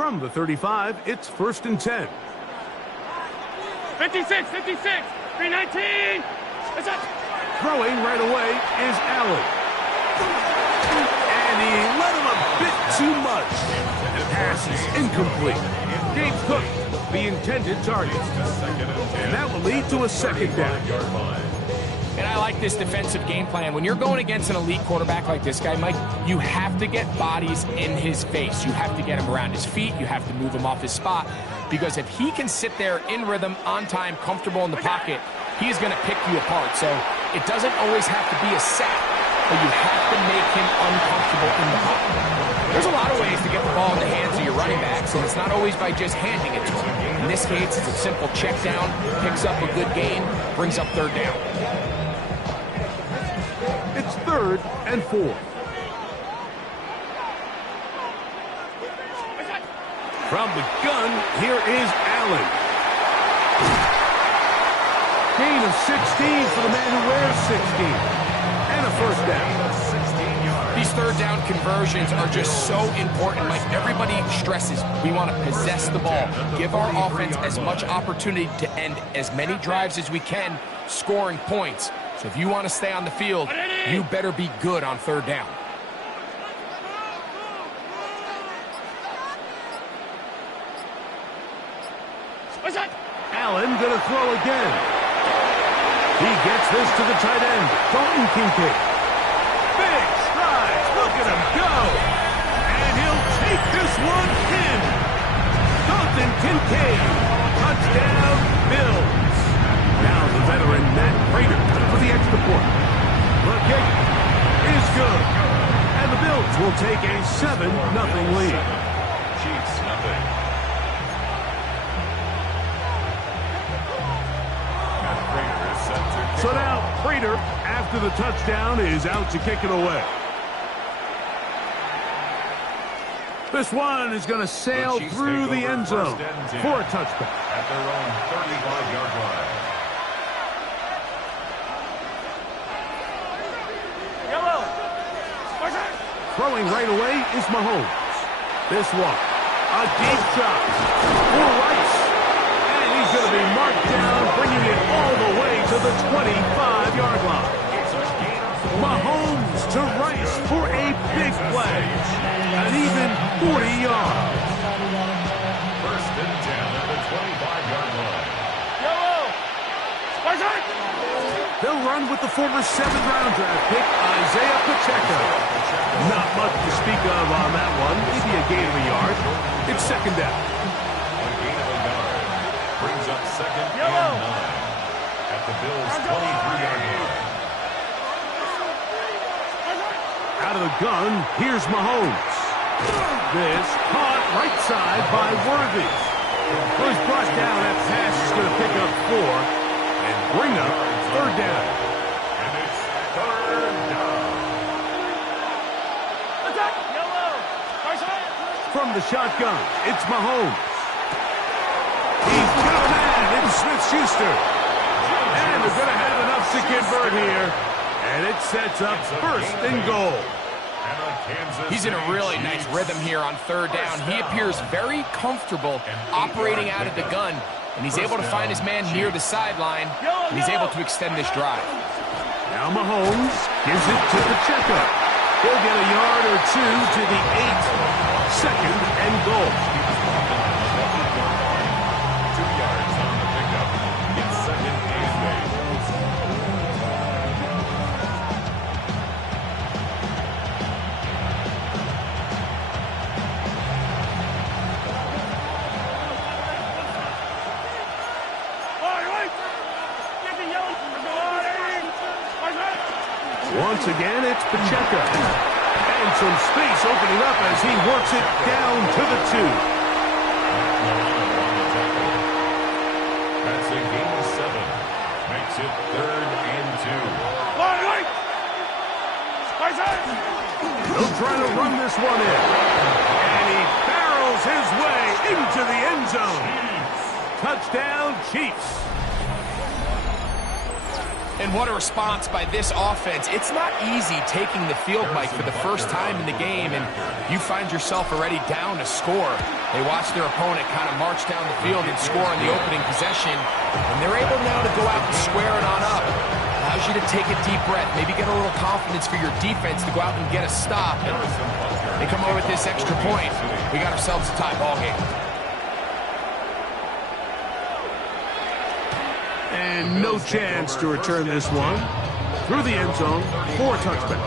From the 35, it's 1st and 10. 56, 319. It's up. Throwing right away is Allen. And he let him a bit too much. Pass is incomplete. James Cook, the intended target. And that will lead to a 2nd down. And I like this defensive game plan. When you're going against an elite quarterback like this guy, Mike, you have to get bodies in his face. You have to get him around his feet. You have to move him off his spot. Because if he can sit there in rhythm, on time, comfortable in the pocket, he's going to pick you apart. So it doesn't always have to be a sack, but you have to make him uncomfortable in the pocket. There's a lot of ways to get the ball in the hands of your running backs, and it's not always by just handing it to him. In this case, it's a simple check down, picks up a good gain, brings up 3rd down. It's 3rd and 4. From the gun, here is Allen. Gain of 16 for the man who wears 16. And a 1st down. These 3rd down conversions are just so important. Like everybody stresses, we want to possess the ball. Give our offense as much opportunity to end as many drives as we can, scoring points. So if you want to stay on the field, you better be good on 3rd down. Allen gonna throw again. He gets this to the tight end, Dalton Kincaid. Big strides, look at him go. And he'll take this one in. Dalton Kincaid, touchdown Bills. Now the veteran Matt Prater for the extra point. The kick is good. And the Bills will take a 7-0 lead. Chiefs nothing. So now, Prater, after the touchdown, is out to kick it away. This one is going to sail through the end zone for a touchback. At their own 35-yard line. Yellow. Throwing right away is Mahomes. This one, a deep shot for Rice. And he's going to be marked down, bringing it all the way to the 25-yard line. Mahomes to Rice for a big play. An even 40 yards. 1st and 10 at the 25-yard line. Yellow. They'll run with the former 7th-round draft pick, Isaiah Pacheco. Not much to speak of on that one. Maybe a gain of a yard. It's 2nd down. A gain of a yard. Brings up 2nd and 9 at the Bills' 23-yard line. Out of the gun, here's Mahomes. This caught right side by Worthy. Well, he's brought down. That pass is going to pick up 4 and bring up 3rd down. And it's 3rd down. Attack. Yellow. From the shotgun, it's Mahomes. He's got a man. It's Smith-Schuster. And they're going to have enough to convert here. And it sets up 1st and goal. He's in a really nice rhythm here on 3rd down. He appears very comfortable operating out of the gun, and he's able to find his man near the sideline, and he's able to extend this drive. Now Mahomes gives it to Pacheco. He'll get a yard or 2 to the 8. 2nd and goal. 2 yards on the pickup. It's 2nd and 8. Once again, it's Pacheco. And some space opening up as he works it down to the 2. That's a gain of 7. Makes it 3rd and 2. He'll try to run this one in. And he barrels his way into the end zone. Touchdown, Chiefs. And what a response by this offense. It's not easy taking the field, Mike, for the first time in the game, and you find yourself already down to score. They watch their opponent kind of march down the field and score in the opening possession, and they're able now to go out and square it on up. Allows you to take a deep breath, maybe get a little confidence for your defense to go out and get a stop. And they come over with this extra point. We got ourselves a tie ball game. And no chance to return this one. Through the end zone for a touchback.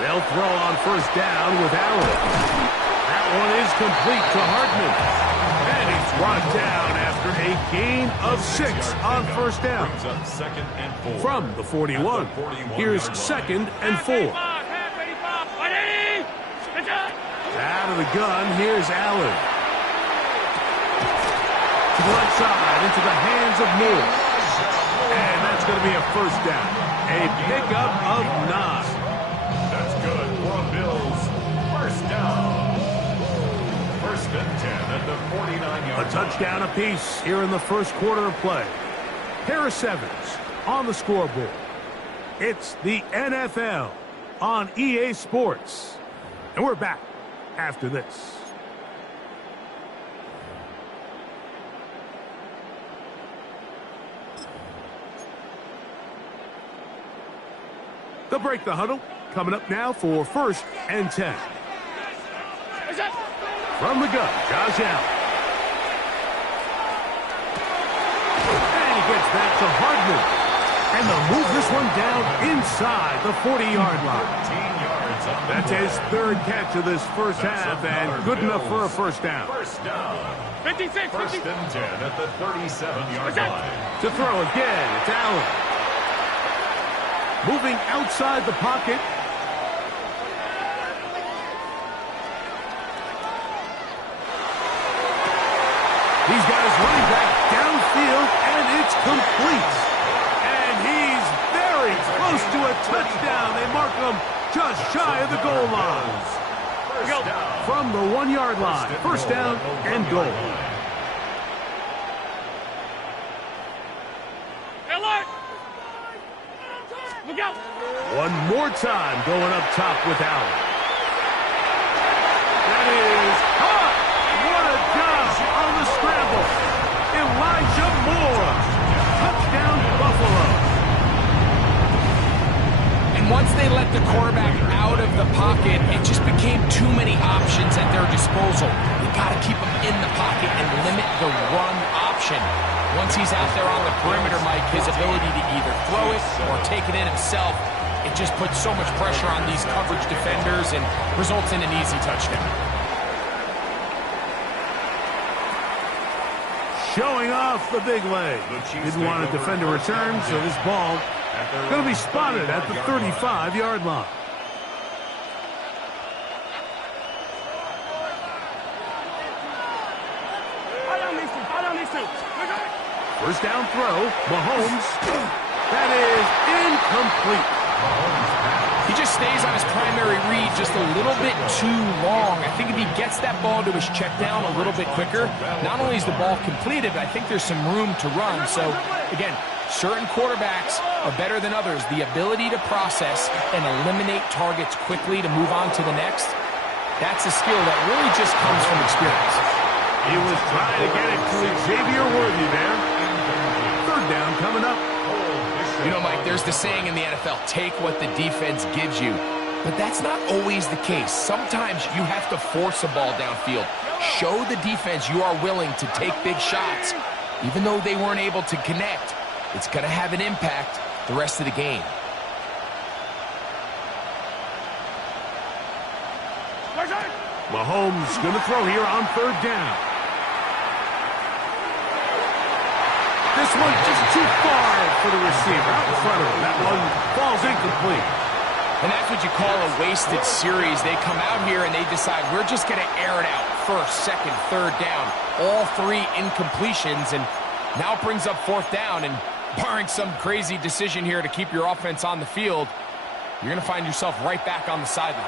They'll throw on first down with Allen. That one is complete to Hartman. And he's brought down after a gain of 6 on first down. From the 41, here's 2nd and 4. Out of the gun, here's Allen. To the left side, into the hands of Moore. And that's going to be a first down. A pickup of 9. That's good for Bills. First down. First and 10 at the 49-yard. A touchdown apiece here in the first quarter of play. Harris Evans on the scoreboard. It's the NFL on EA Sports. And we're back after this. They'll break the huddle. Coming up now for 1st and 10. From the gun, Josh Allen. And he gets that to Hartman. And they'll move this one down inside the 40-yard line. That's his 3rd catch of this first half, and good enough for a first down. First down. 56, First and 10 at the 37-yard line. To throw again, it's Allen. Moving outside the pocket. He's got his running back downfield, and it's complete. And he's very close to a touchdown. They mark him just shy of the goal line. From the 1-yard line, first down and goal. Look out! One more time going up top with Allen. That is hot. What a job on the scramble. Elijah Moore. Touchdown Buffalo. And once they let the quarterback out of the pocket, it just became too many options at their disposal. You got to keep them in the pocket and limit the run option. Once he's out there on the perimeter, Mike, his ability to either throw it or take it in himself, it just puts so much pressure on these coverage defenders and results in an easy touchdown. Showing off the big leg. Didn't want a defender return, so this ball going to be spotted at the 35-yard line. First down throw, Mahomes. That is incomplete. He just stays on his primary read just a little bit too long. I think if he gets that ball to his check down a little bit quicker, not only is the ball completed, but I think there's some room to run. So, again, certain quarterbacks are better than others. The ability to process and eliminate targets quickly to move on to the next, that's a skill that really just comes from experience. He was trying to get it to Xavier Worthy there. Third down coming up. You know, Mike, there's the saying in the NFL, take what the defense gives you. But that's not always the case. Sometimes you have to force a ball downfield. Show the defense you are willing to take big shots. Even though they weren't able to connect, it's going to have an impact the rest of the game. Mahomes going to throw here on third down. This one just too far for the receiver out in front of him. That one falls incomplete. And that's what you call a wasted series. They come out here and they decide we're just going to air it out. First, second, third down. All 3 incompletions, and now it brings up fourth down. And barring some crazy decision here to keep your offense on the field, you're going to find yourself right back on the sideline.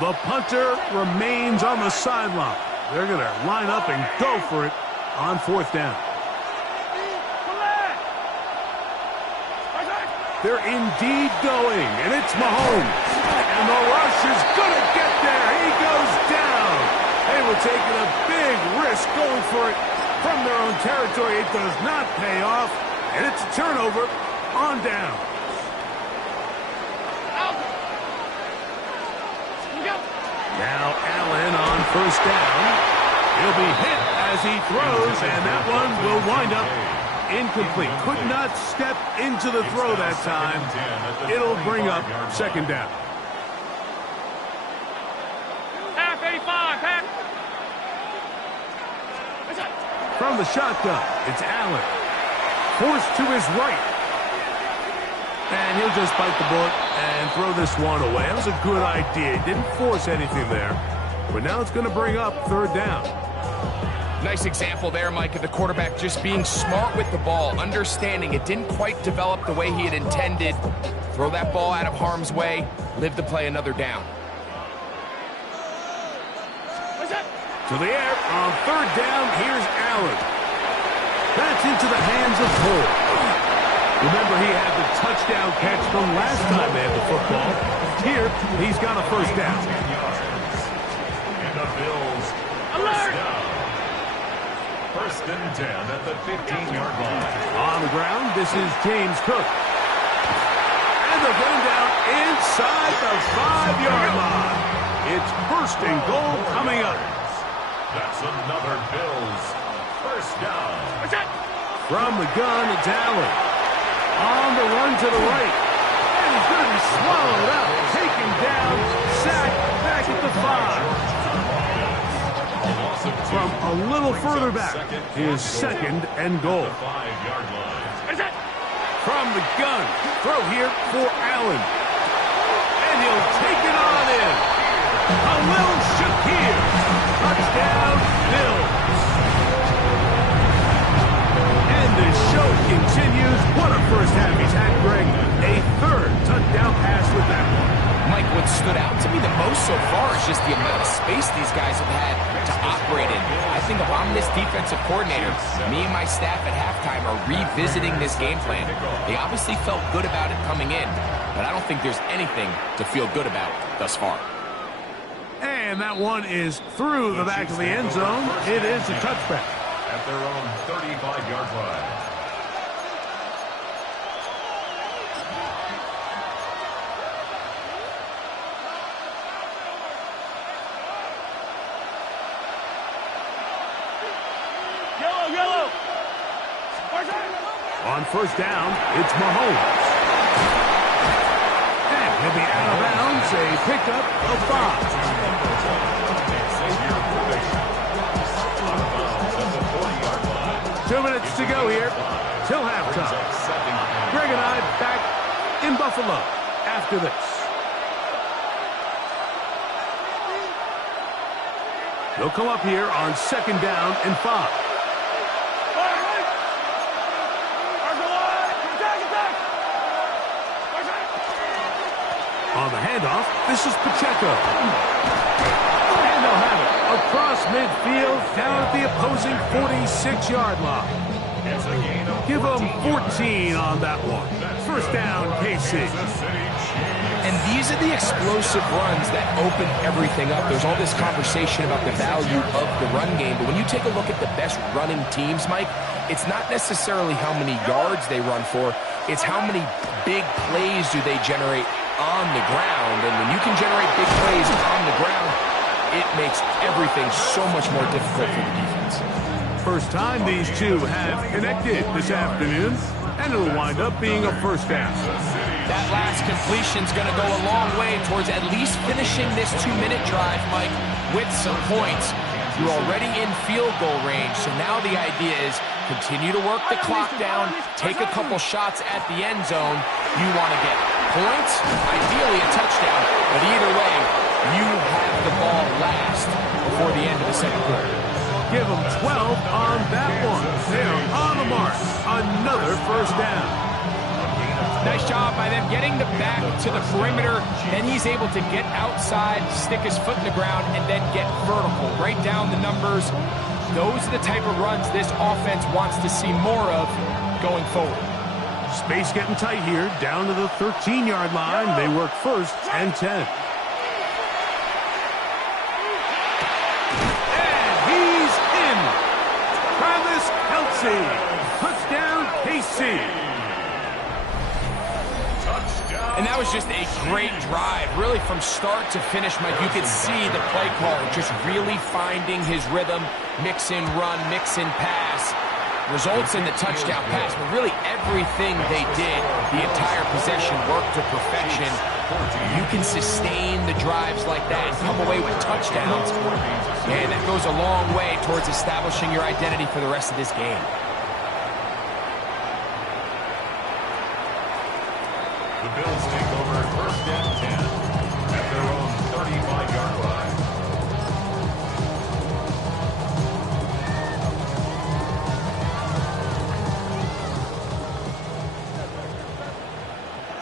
The punter remains on the sideline. They're going to line up and go for it on 4th down. They're indeed going, and it's Mahomes. And the rush is going to get there. He goes down. They were taking a big risk going for it from their own territory. It does not pay off, and it's a turnover on down. Now Allen on 1st down. He'll be hit as he throws, and that one will wind up incomplete. Could not step into the throw that time. It'll bring up 2nd down. Half 85, half. From the shotgun, it's Allen. Forced to his right. And he'll just bite the bullet and throw this one away. That was a good idea. He didn't force anything there. But now it's going to bring up 3rd down. Nice example there, Mike, of the quarterback just being smart with the ball, understanding it didn't quite develop the way he had intended. Throw that ball out of harm's way, live to play another down. To the air on 3rd down, here's Allen. That's into the hands of Cole. Remember, he had the touchdown catch from last time they had the football. Here, he's got a 1st down. And the Bills Alert! 1st and 10 at the 15-yard line. On the ground, this is James Cook. And they're going down inside the 5-yard line. It's 1st and goal coming up. That's another Bills 1st down. From the gun, it's Allen. On the run to the right. And he's going to be swallowed up. Taken down. Sacked back at the 5. From a little further back, his 2nd and goal. 5-yard line. From the gun, throw here for Allen. And he'll take it on in. Khalil Shakir. Touchdown, Bills. And the show continues. What a 1st half he's had, Greg. A 3rd touchdown pass with that one. Mike, what stood out to me the most so far is just the amount of space these guys have had to operate in. I think if I'm this defensive coordinator, me and my staff at halftime are revisiting this game plan. They obviously felt good about it coming in, but I don't think there's anything to feel good about thus far. And that one is through the back of the end zone. It is a touchback. At their own 35-yard line. Yellow. On 1st down, it's Mahomes. And he'll be out of bounds. A pickup of 5. 2 minutes to go here till halftime. Greg and I back in Buffalo after this. They'll come up here on 2nd down and 5. On the handoff, this is Pacheco. And they'll have it across midfield, down at the opposing 46-yard line. Give them 14 on that one. 1st down, KC. And these are the explosive runs that open everything up. There's all this conversation about the value of the run game, but when you take a look at the best running teams, Mike, it's not necessarily how many yards they run for, it's how many big plays do they generate on the ground. And when you can generate big plays on the ground, it makes everything so much more difficult for the defense. First time these two have connected this afternoon, and it'll wind up being a 1st down. That last completion's going to go a long way towards at least finishing this 2-minute drive, Mike, with some points. You're already in field goal range, so now the idea is continue to work the clock down, take a couple shots at the end zone. You want to get points, ideally a touchdown, but either way, you have the ball last before the end of the 2nd quarter. Give them 12 on that one. They're on the mark. Another 1st down. Nice job by them getting the back to the perimeter. Then he's able to get outside, stick his foot in the ground, and then get vertical. Right down the numbers. Those are the type of runs this offense wants to see more of going forward. Space getting tight here, down to the 13-yard line. They work 1st and 10. And he's in. Travis Kelce. Touchdown, KC. And that was just a great drive, really from start to finish, Mike. You could see the play caller just really finding his rhythm, mix in run, mix in pass. Results in the touchdown pass, but really everything they did, the entire possession worked to perfection. You can sustain the drives like that and come away with touchdowns, and that goes a long way towards establishing your identity for the rest of this game. The Bills take over 1st and 10 at their own 35-yard line.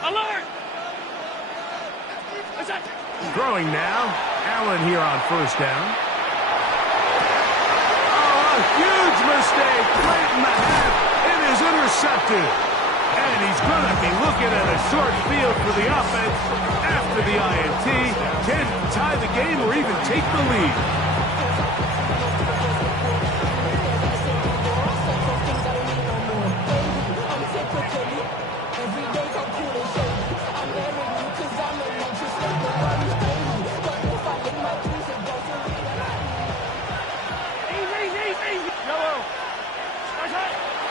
Alert! Throwing now. Allen here on 1st down. Oh, a huge mistake late in the half. It is intercepted. And he's going to be looking at a short field for the offense after the INT. Can't tie the game or even take the lead.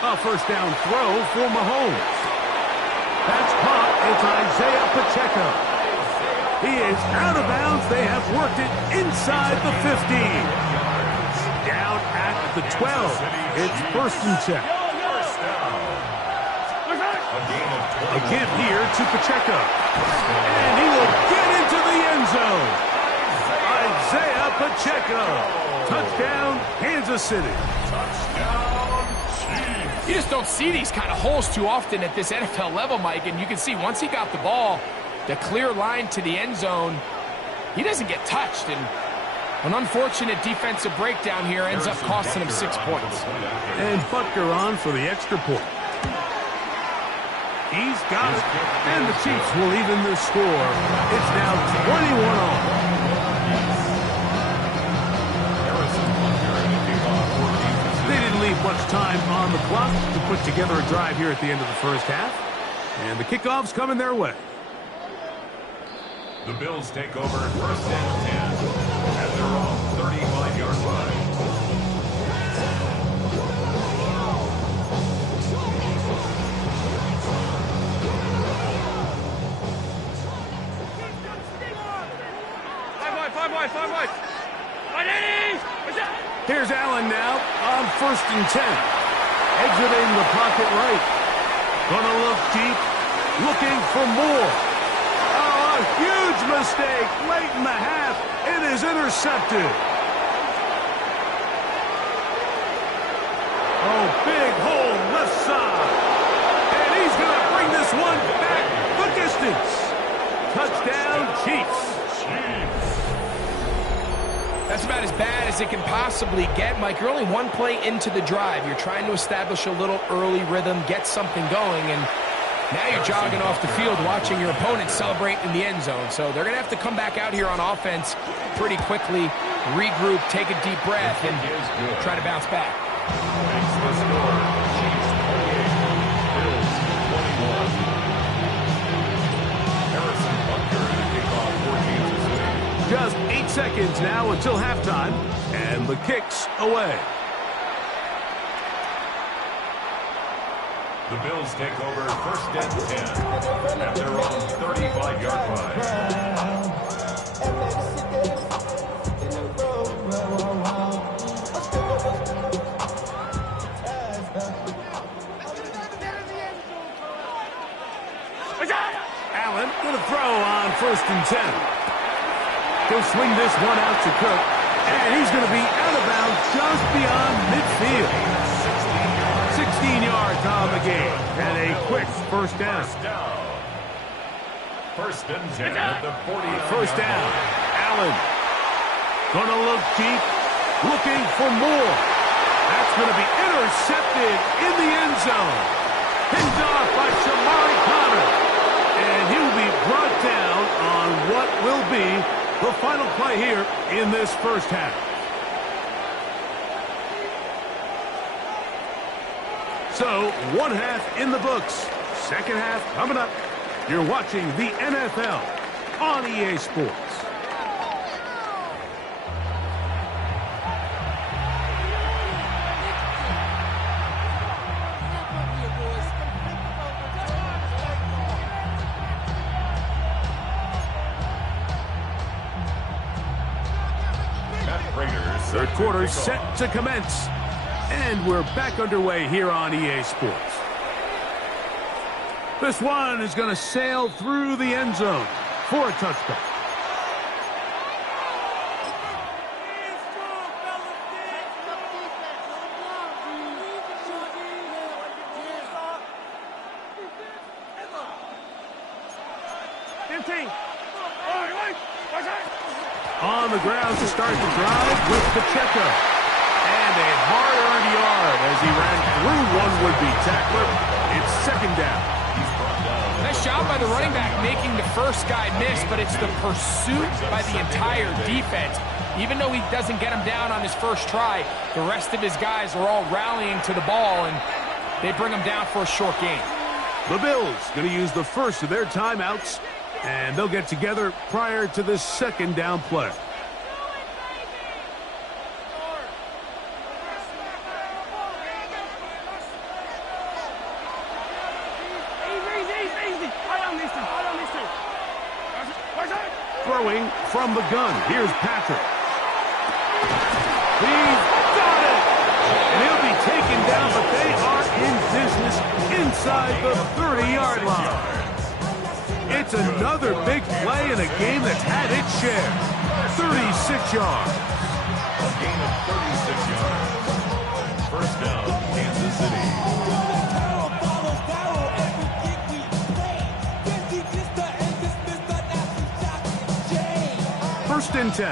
A 1st down throw for Mahomes. That's caught. It's Isaiah Pacheco. He is out of bounds. They have worked it inside the 15. Down at the 12. It's 1st and 10. A give here to Pacheco. And he will get into the end zone. Isaiah Pacheco. Touchdown, Kansas City. You just don't see these kind of holes too often at this NFL level, Mike. And you can see once he got the ball, the clear line to the end zone, he doesn't get touched. And an unfortunate defensive breakdown here ends up costing him 6 points. And Butker on for the extra point. He's got it. And the Chiefs will even the score. It's now 21-all. Leave much time on the clock to put together a drive here at the end of the 1st half. And the kickoff's coming their way. The Bills take over 1st and 10 at their own 35-yard line. Five wide. Here's Allen now on 1st and 10. Exiting the pocket right. Gonna look deep. Looking for more. Oh, a huge mistake late in the half. It is intercepted. Oh, big hole left side. And he's gonna bring this one back the distance. Touchdown, Chiefs. That's about as bad as it can possibly get, Mike. You're only one play into the drive. You're trying to establish a little early rhythm, get something going, and now you're jogging off the field watching your opponent celebrate in the end zone. So they're going to have to come back out here on offense pretty quickly, regroup, take a deep breath, and try to bounce back. Makes the score. Chiefs 28, Bills 21. Harrison Butker to kick off for Kansas City. Just 8 seconds now until halftime, and the kick's away. The Bills take over 1st and 10 at their own 35-yard line. Allen going to throw on 1st and 10. He'll swing this one out to Cook, and he's going to be out of bounds just beyond midfield. 16 16 yards on the game. And a quick first down. First and 10 at the 49. First down. Allen. Gonna look deep. Looking for more. That's going to be intercepted in the end zone. Pinned off by Shamari Connor. And he will be brought down on what will be the final play here in this first half. So, one half in the books. Second half coming up. You're watching the NFL on EA Sports. Third quarter set to commence. And we're back underway here on EA Sports. This one is going to sail through the end zone for a touchdown. On the ground to start the drive with Pacheco. And a hard-earned yard as he ran through one would-be tackler. It's second down. Nice job by the running back making the first guy miss, but it's the pursuit by the entire defense. Even though he doesn't get him down on his first try, the rest of his guys are all rallying to the ball, and they bring him down for a short gain. The Bills going to use the first of their timeouts, and they'll get together prior to this second down play. Throwing from the gun. Here's Patrick. He's got it! And he'll be taken down, but they are in business inside the 30-yard line. It's another big play in a game that's had its share. 36 yards. A gain of 36 yards. First down, Kansas City. First and 10.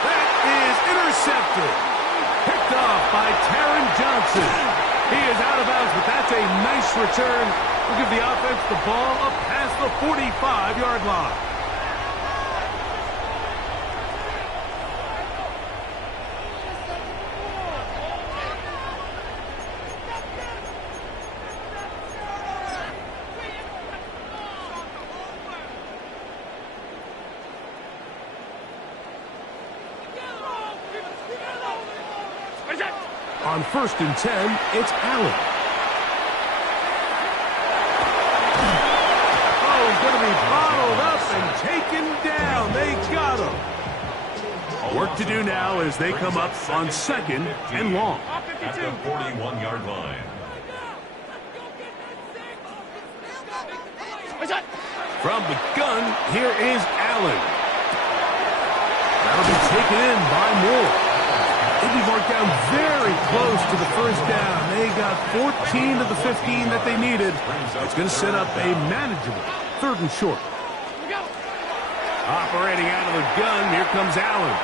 That is intercepted. Picked off by Taron Johnson. He is out of bounds, but that's a nice return. We'll give the offense the ball up past the 45-yard line. On first and 10, it's Allen. Oh, he's going to be bottled up and taken down. They got him. Work to do now as they come up on second and long. At the 41-yard line. From the gun, here is Allen. That'll be taken in by Moore. They'll be marked down very close to the first down. They got 14 to the 15 that they needed. It's going to set up a manageable third and short. Operating out of the gun, here comes Allen.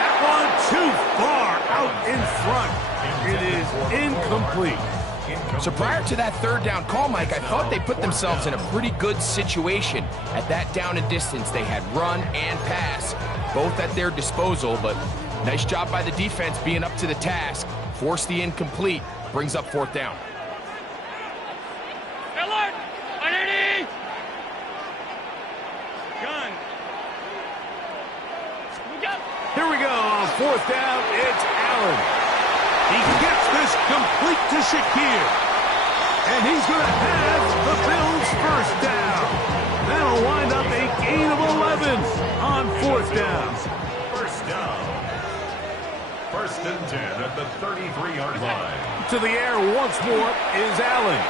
That one too far out in front. It is incomplete. So prior to that third down call, Mike, I thought they put themselves in a pretty good situation. At that down and distance, they had run and pass, both at their disposal, but nice job by the defense being up to the task. Force the incomplete, brings up fourth down. Here we go on fourth down, it's Allen. He gets this complete to Shakir. And he's going to have the Bills first down. That'll wind up a gain of 11 on fourth down. First down. First and 10 at the 33-yard line. To the air once more is Allen.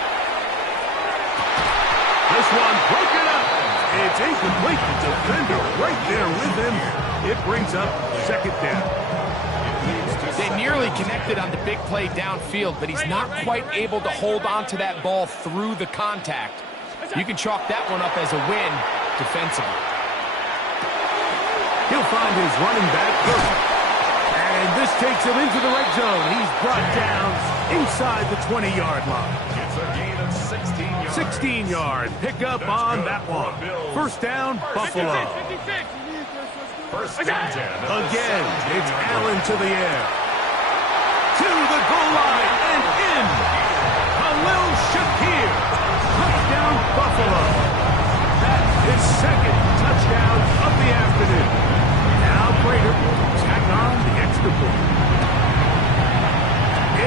This one broken up. It's incomplete. The defender right there with him. It brings up second down. They nearly connected on the big play downfield, but he's not quite able to hold on to that ball through the contact. You can chalk that one up as a win defensively. He'll find his running back first. And this takes him into the red zone. He's brought down inside the 20-yard line. It's a gain of 16 yards. 16-yard pickup on that one. First down, Buffalo. 56. First and 10. Again, it's Allen to the air. To the goal line and in. Khalil Shakir. Touchdown, Buffalo. That's his second touchdown of the afternoon. Now Prater tack on the extra point.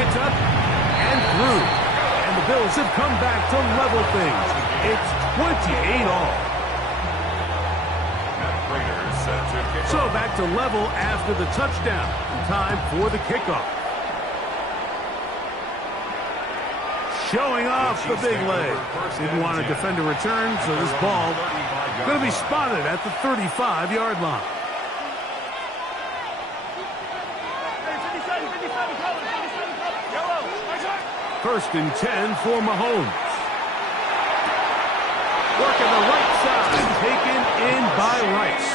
It's up and through. And the Bills have come back to level things. It's 28 all. So back to level after the touchdown. Time for the kickoff. Showing off the big leg. Didn't want to defend a return, so this ball going to be spotted at the 35-yard line. First and 10 for Mahomes. Working the right side, taken in by Rice.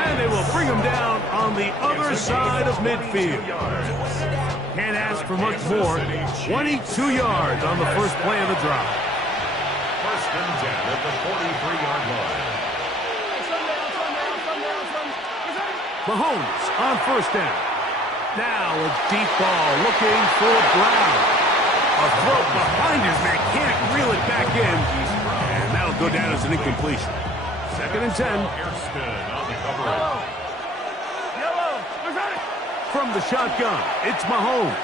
And they will bring him down on the other side of midfield. Can't ask for much more. 22 yards on the first play of the drive. First and 10 at the 43-yard line. Mahomes on first down. Now a deep ball looking for Brown. A throw behind his man, can't reel it back in. And that'll go down as an incompletion. Second and 10. From the shotgun, it's Mahomes.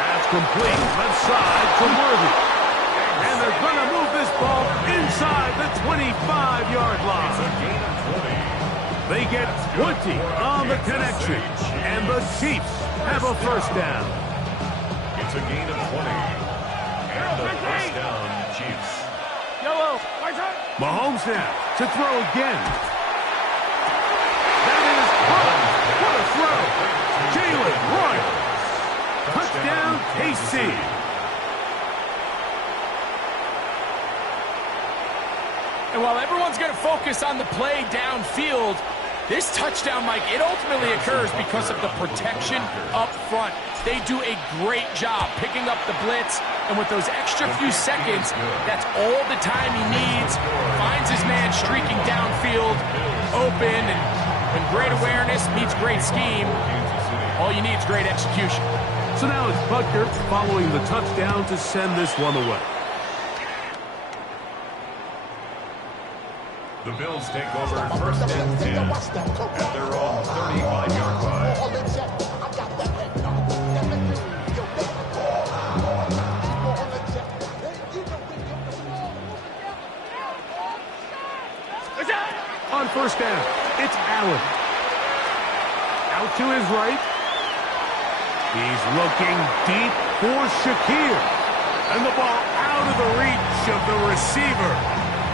That's complete. Left side to Worthy. And they're going to move this ball inside the 25-yard line. They get 20 on the connection. And the Chiefs have a first down. It's a gain of 20. And the first down, Chiefs. Mahomes now to throw again. That is caught. What a throw. Jalen Royal. Touchdown, KC. And while everyone's going to focus on the play downfield, this touchdown, Mike, it ultimately occurs because of the protection up front. They do a great job picking up the blitz, and with those extra few seconds, that's all the time he needs. Finds his man streaking downfield, open, and when great awareness meets great scheme, all you need is great execution. So now it's Butker following the touchdown to send this one away. The Bills take over first and 10 at their own 35-yard line. On first down, it's Allen. Out to his right. He's looking deep for Shakir. And the ball out of the reach of the receiver.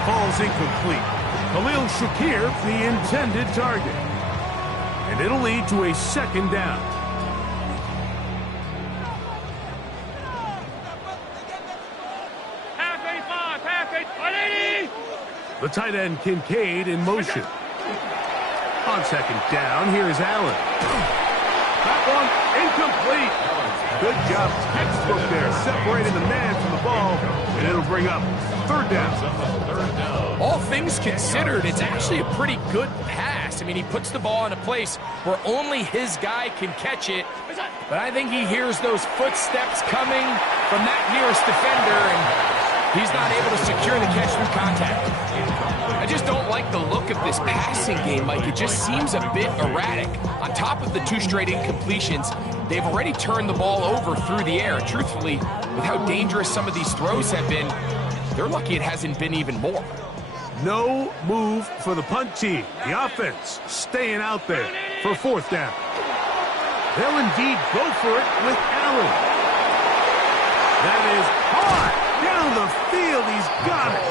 Ball's incomplete. Khalil Shakir, the intended target. And it'll lead to a second down. The tight end Kincaid in motion. On second down, here's Allen. That one incomplete. Good job, textbook there, separating the man from the ball, and it'll bring up third down. All things considered, it's actually a pretty good pass. I mean, he puts the ball in a place where only his guy can catch it, but I think he hears those footsteps coming from that nearest defender, and he's not able to secure the catch through contact. I just don't like the look of this passing game, Mike. It just seems a bit erratic. On top of the two straight incompletions, they've already turned the ball over through the air. Truthfully, with how dangerous some of these throws have been, they're lucky it hasn't been even more. No move for the punt team. The offense staying out there for fourth down. They'll indeed go for it with Allen. That is hard. Down the field, he's got it.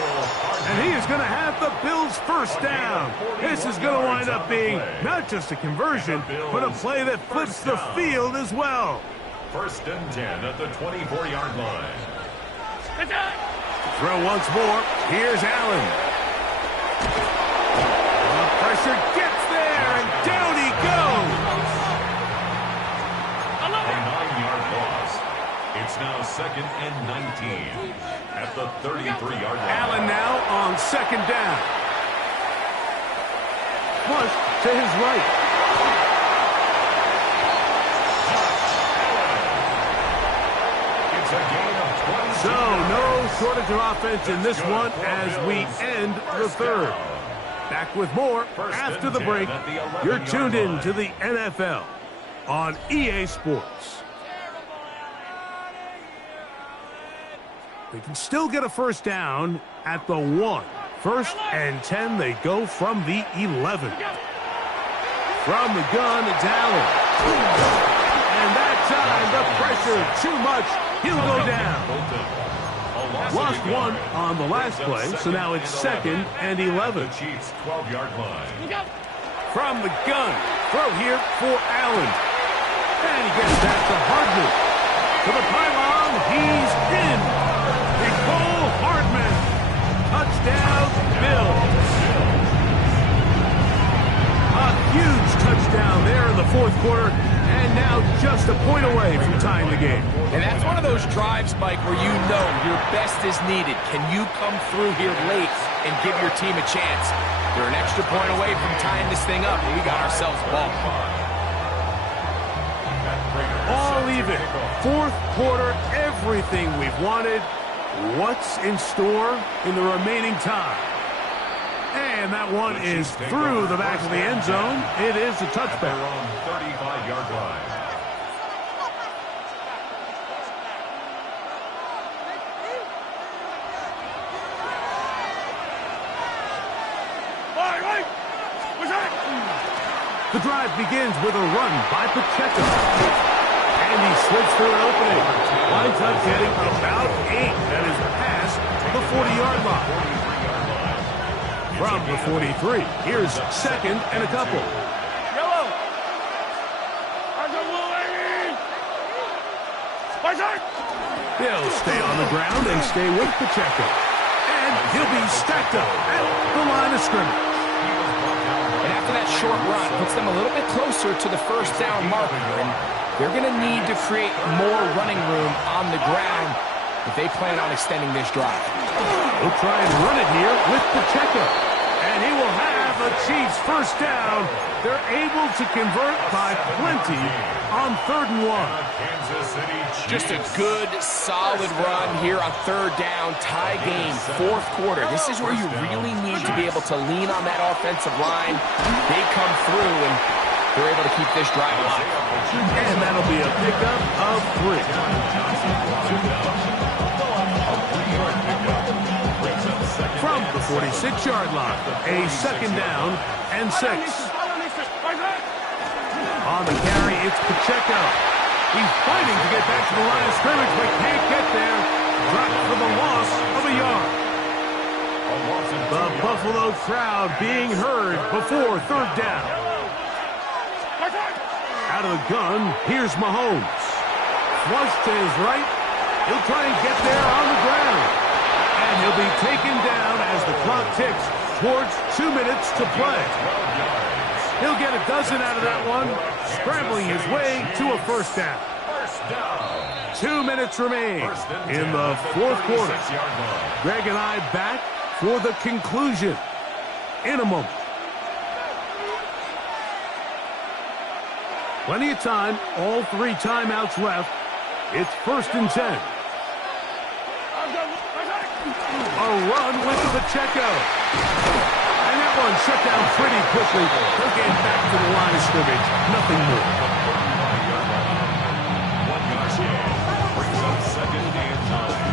And he is going to have the Bills first down. This is going to wind up being not just a conversion, but a play that flips the field as well. First and 10 at the 24-yard line. Throw once more. Here's Allen. The pressure gets there, and down he goes. A 9-yard loss. It's now second and 19 at the 33-yard line. Allen now on second down. Flush to his right. It's a gain of 20. So no shortage of offense in this one as we end the third. Back with more after the break. You're tuned in to the NFL on EA Sports. They can still get a first down at the 1. First and 10, they go from the 11. From the gun, it's Allen. And that time, the pressure, too much. He'll go down. Lost one on the last play, so now it's second and 11. The Chiefs' 12-yard line. From the gun, throw here for Allen. And he gets that to Hardman. To the pylon, he's in. Nicole Hardman. Touchdown, Bills. A huge touchdown there in the fourth quarter, and now just a point away from tying the game. And that's one of those drives, Mike, where you know your best is needed. Can you come through here late and give your team a chance? They're an extra point away from tying this thing up, and we got ourselves a ball. All even. Fourth quarter, everything we've wanted. What's in store in the remaining time? And that one is through the back of the end zone. It is a touchback. On 35-yard line. The drive begins with a run by Pacheco. And he slips through an opening. Winds up getting about 8. That is past the 40-yard line. From the 43, here's second and a couple. Yellow. He'll stay on the ground and stay with Pacheco. And he'll be stacked up at the line of scrimmage. And after that short run, puts them a little bit closer to the first down marker. And they're going to need to create more running room on the ground if they plan on extending this drive. He'll try and run it here with Pacheco. And he will have a Chiefs first down. They're able to convert by plenty on 3rd and 1. Kansas City Chiefs. Just a good, solid run here on 3rd down. Tie game, 4th quarter. This is where you really need to be able to lean on that offensive line. They come through, and they're able to keep this drive alive. And that'll be a pickup of 3. From the 46-yard line, a second down and 6. On the carry, it's Pacheco. He's fighting to get back to the line of scrimmage, but can't get there. Dropped for the loss of a yard. The Buffalo crowd being heard before 3rd down. Out of the gun, here's Mahomes. Flush to his right. He'll try and get there on the ground. And he'll be taken down as the clock ticks towards 2 minutes to play. He'll get a dozen out of that one, scrambling his way to a first down. 2 minutes remain in the 4th quarter. Greg and I back for the conclusion in a moment. Plenty of time, all 3 timeouts left. It's 1st and 10. A run with Pacheco. And that one shut down pretty quickly. He'll get back to the line of scrimmage. Nothing more. 1 yard gain. Brings up 2nd and 9.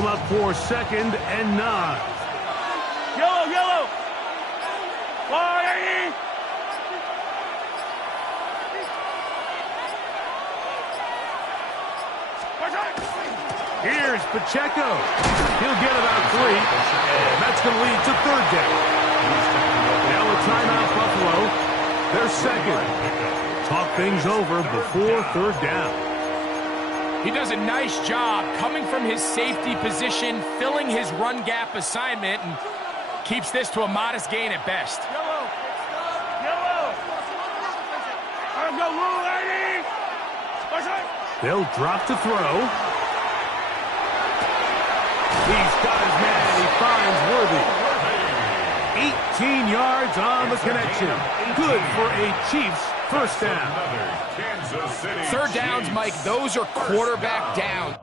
him up for 2nd and 9. Yellow, yellow. Fire! Here's Pacheco. He'll get about 3, and that's going to lead to 3rd down. Now a timeout, Buffalo. They're 2nd. Talk things over before 3rd down. He does a nice job coming from his safety position, filling his run gap assignment, and keeps this to a modest gain at best. Yellow. Yellow. Let's go, Lou, lady. They'll drop to throw. He's got his man. He finds Worthy. 18 yards on the connection. Good for a Chiefs first down. 3rd downs, Mike, those are quarterback down.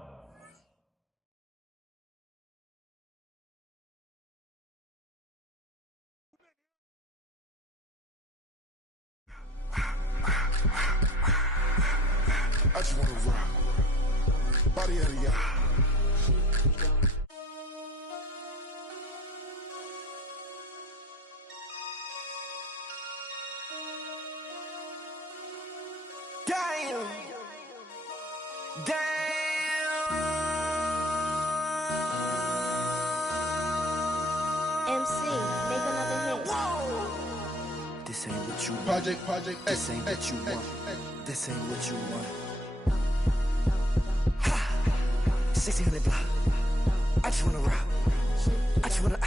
I just want to rock. Body out of y'all. Damn. MC, make another hit. This ain't what you want. Project. This ain't what you want. This ain't what you want. 1600 block. I just wanna rock. I just wanna.